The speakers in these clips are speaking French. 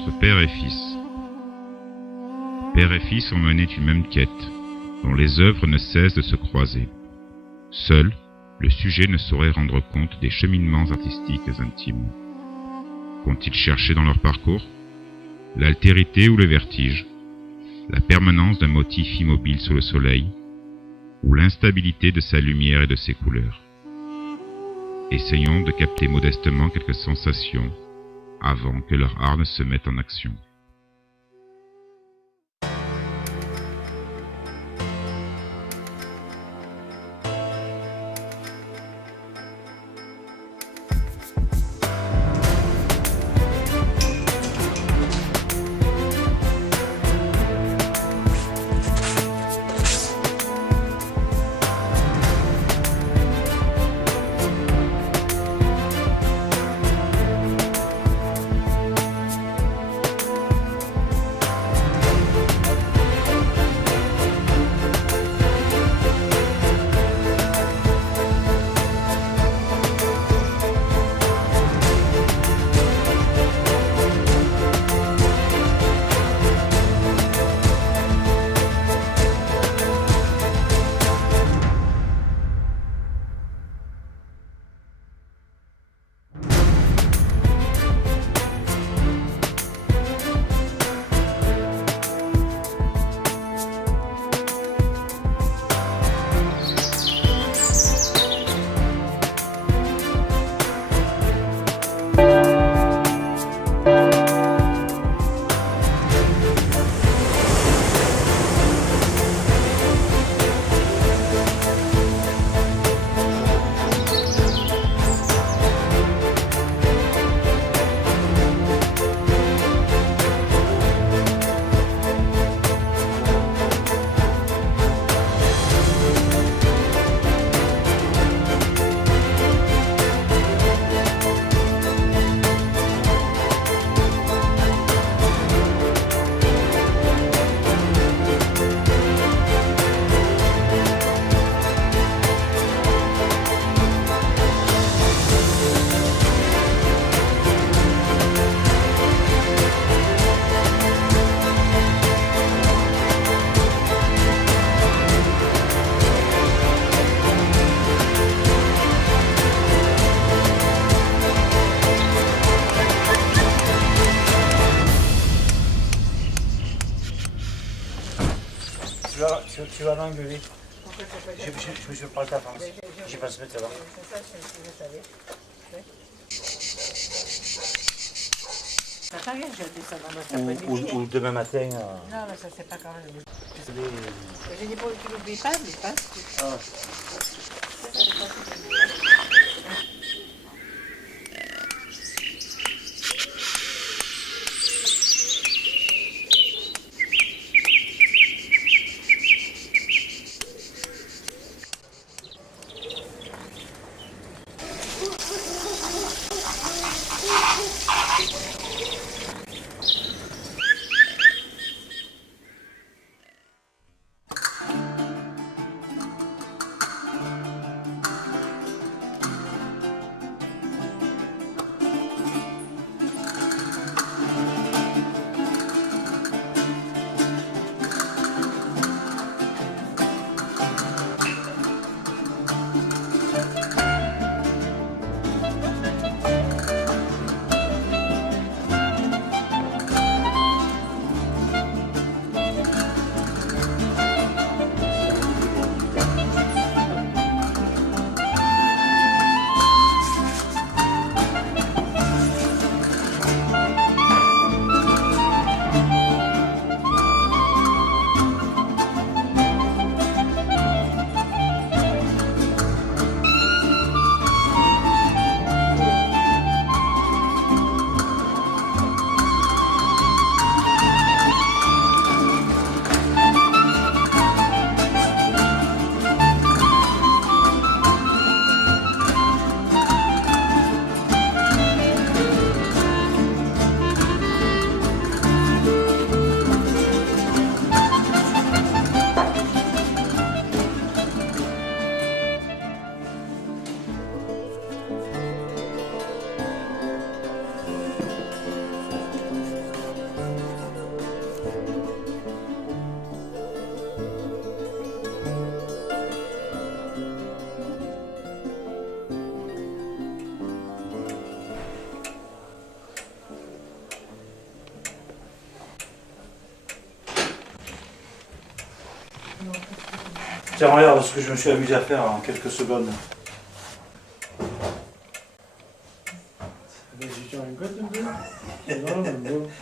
entre père et fils. Père et fils ont mené une même quête, dont les œuvres ne cessent de se croiser. Seul, le sujet ne saurait rendre compte des cheminements artistiques intimes. Qu'ont-ils cherché dans leur parcours? L'altérité ou le vertige? La permanence d'un motif immobile sous le soleil? Ou l'instabilité de sa lumière et de ses couleurs? Essayons de capter modestement quelques sensations avant que leur art ne se mette en action. Tu vas m'engueuler. Je parle ta France. Je passe mettre ça va. Ça rien, j'ai fait ça dans notre après-midi. Ou demain matin. Non, mais ça c'est pas quand même. J'ai dit pour que tu n'oublies pas, mais pas. Ah. Tiens, regarde ce que je me suis amusé à faire en quelques secondes.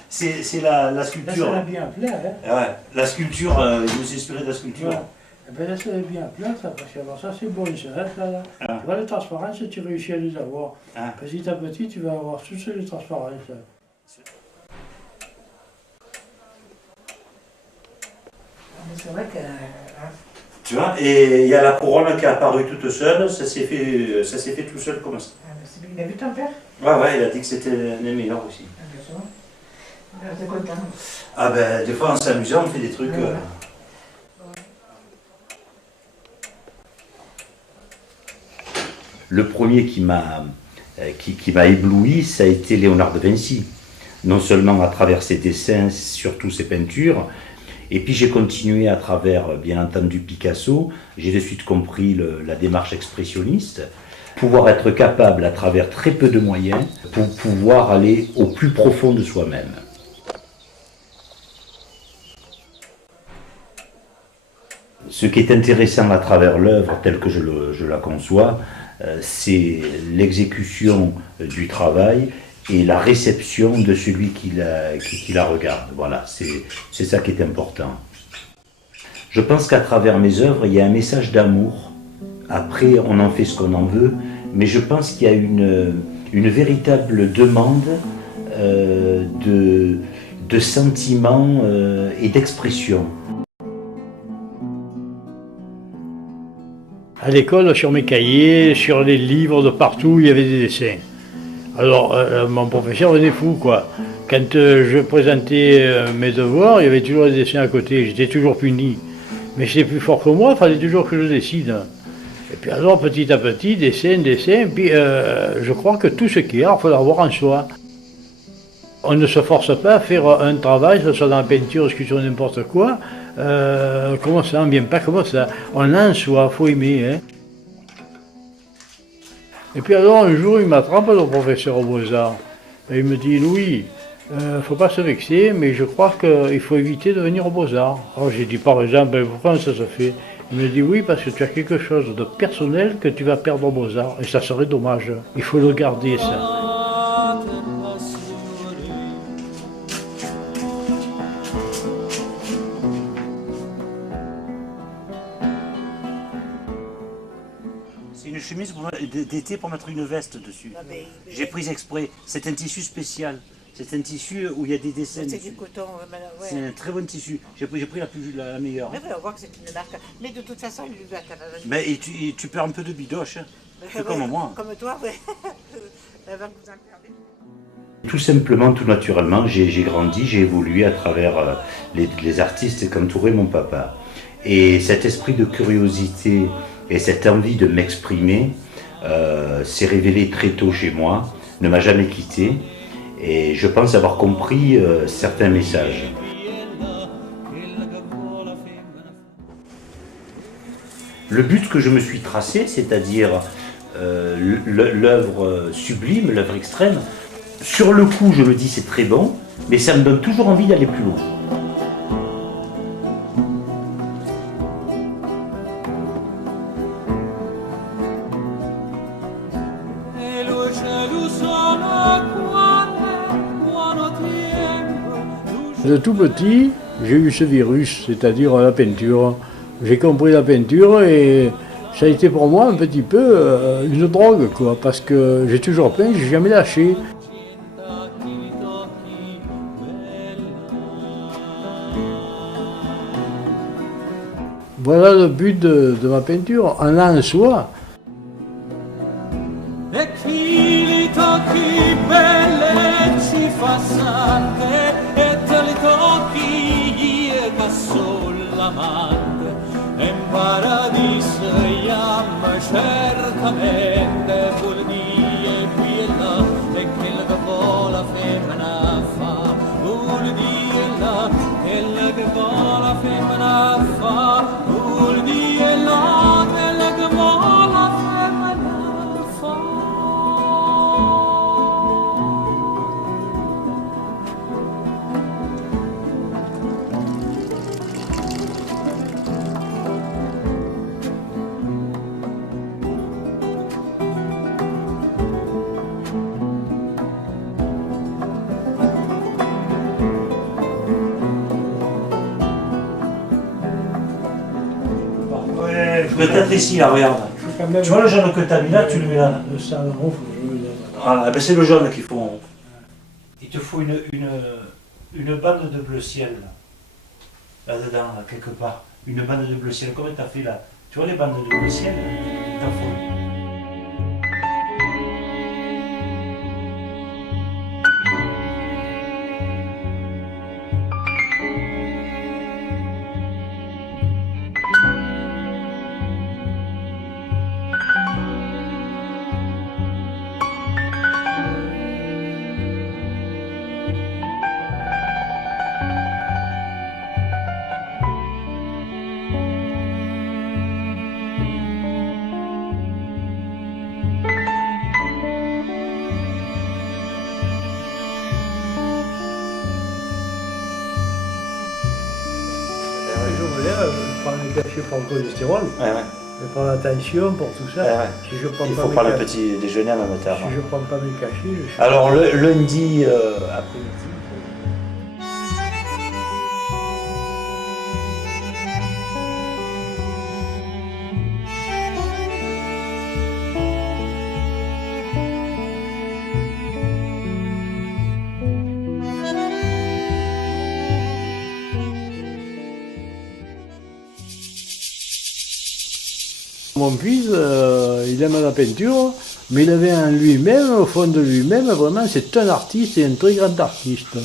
C'est la sculpture. Là, c'est bien plat, hein. Ouais, la sculpture, je me suis inspiré de la sculpture. Ouais. Eh ben là, c'est bien plat, ça, parce que alors, ça, c'est bon, ça, là. Ah. Tu vois, les transparences, tu réussis à les avoir. Ah. Petit à petit, tu vas avoir toutes les transparences. C'est vrai que. Tu vois, et il y a la couronne qui est apparue toute seule, ça s'est fait tout seul comme ça. Il a vu ton père? Ouais, il a dit que c'était les meilleurs aussi. T'es content? Ah ben, des fois en s'amusant, on fait des trucs. Le premier qui m'a ébloui, ça a été Léonard de Vinci. Non seulement à travers ses dessins, surtout ses peintures, et puis j'ai continué à travers, bien entendu, Picasso. J'ai de suite compris la démarche expressionniste. Pouvoir être capable, à travers très peu de moyens, pour pouvoir aller au plus profond de soi-même. Ce qui est intéressant à travers l'œuvre telle que je la conçois, c'est l'exécution du travail et la réception de celui qui la regarde. Voilà, c'est ça qui est important. Je pense qu'à travers mes œuvres, il y a un message d'amour. Après, on en fait ce qu'on en veut, mais je pense qu'il y a une véritable demande de sentiments et d'expression. À l'école, sur mes cahiers, sur les livres, de partout, il y avait des dessins. Alors, mon professeur était fou, quoi. Quand je présentais mes devoirs, il y avait toujours des dessins à côté. J'étais toujours puni. Mais c'était plus fort que moi, il fallait toujours que je décide. Et puis alors, petit à petit, dessin, puis je crois que tout ce qu'il y a, il faut l'avoir en soi. On ne se force pas à faire un travail, que ce soit dans la peinture, la sculpture, n'importe quoi. Comment ça, on ne vient pas comme ça. On a en soi, il faut aimer. Hein. Et puis alors, un jour, il m'attrape, le professeur aux Beaux-Arts. Et il me dit, Louis, il ne faut pas se vexer, mais je crois qu'il faut éviter de venir aux Beaux-Arts. Alors j'ai dit, par exemple, pourquoi ça se fait? Il me dit, oui, parce que tu as quelque chose de personnel que tu vas perdre aux Beaux-Arts. Et ça serait dommage. Il faut le garder, ça. C'est une chemise d'été pour mettre une veste dessus. J'ai pris exprès. C'est un tissu spécial. C'est un tissu où il y a des dessins. C'est du coton. Ouais. C'est un très bon tissu. J'ai pris la meilleure. Mais on voit que c'est une marque. Mais de toute façon, il lui va. Mais et tu perds un peu de bidoche. Hein. C'est comme moi. Comme toi, oui. Avant que vous en perdez. Tout simplement, tout naturellement, j'ai grandi, j'ai évolué à travers les artistes qu'entourait mon papa. Et cet esprit de curiosité et cette envie de m'exprimer s'est révélé très tôt chez moi, ne m'a jamais quitté. Et je pense avoir compris certains messages. Le but que je me suis tracé, c'est-à-dire l'œuvre sublime, l'œuvre extrême, sur le coup je me dis c'est très bon, mais ça me donne toujours envie d'aller plus loin. De tout petit, j'ai eu ce virus, c'est-à-dire la peinture. J'ai compris la peinture et ça a été pour moi un petit peu une drogue, quoi, parce que j'ai toujours peint, j'ai jamais lâché. Voilà le but de ma peinture, en a en soi. In paradiso iam certamente vuol dire quella e quella che vuole la femmina fa vuol dire la quella che vuole la femmina fa vuol dire la quella che vuole la femmina fa. Peut-être ici, là, regarde. Tu vois le jaune que tu as mis là, tu le mets là. Le sang rouge, je veux dire. Ah, ben c'est le jaune qu'il faut. Il te faut une bande de bleu ciel, là-dedans, là, quelque part. Une bande de bleu ciel. Comment tu as fait là? Tu vois les bandes de bleu ciel? Il t'en faut. Je prends les cachets pour le cholestérol, je prends la tension pour tout ça. Si je prends Il pas faut mes prendre le cachets- petit déjeuner en même temps. Si je prends pas mes cachets, je suis... Alors le lundi après-midi. Mon fils, il aime la peinture, mais il avait en lui-même, au fond de lui-même, vraiment, c'est un artiste et un très grand artiste.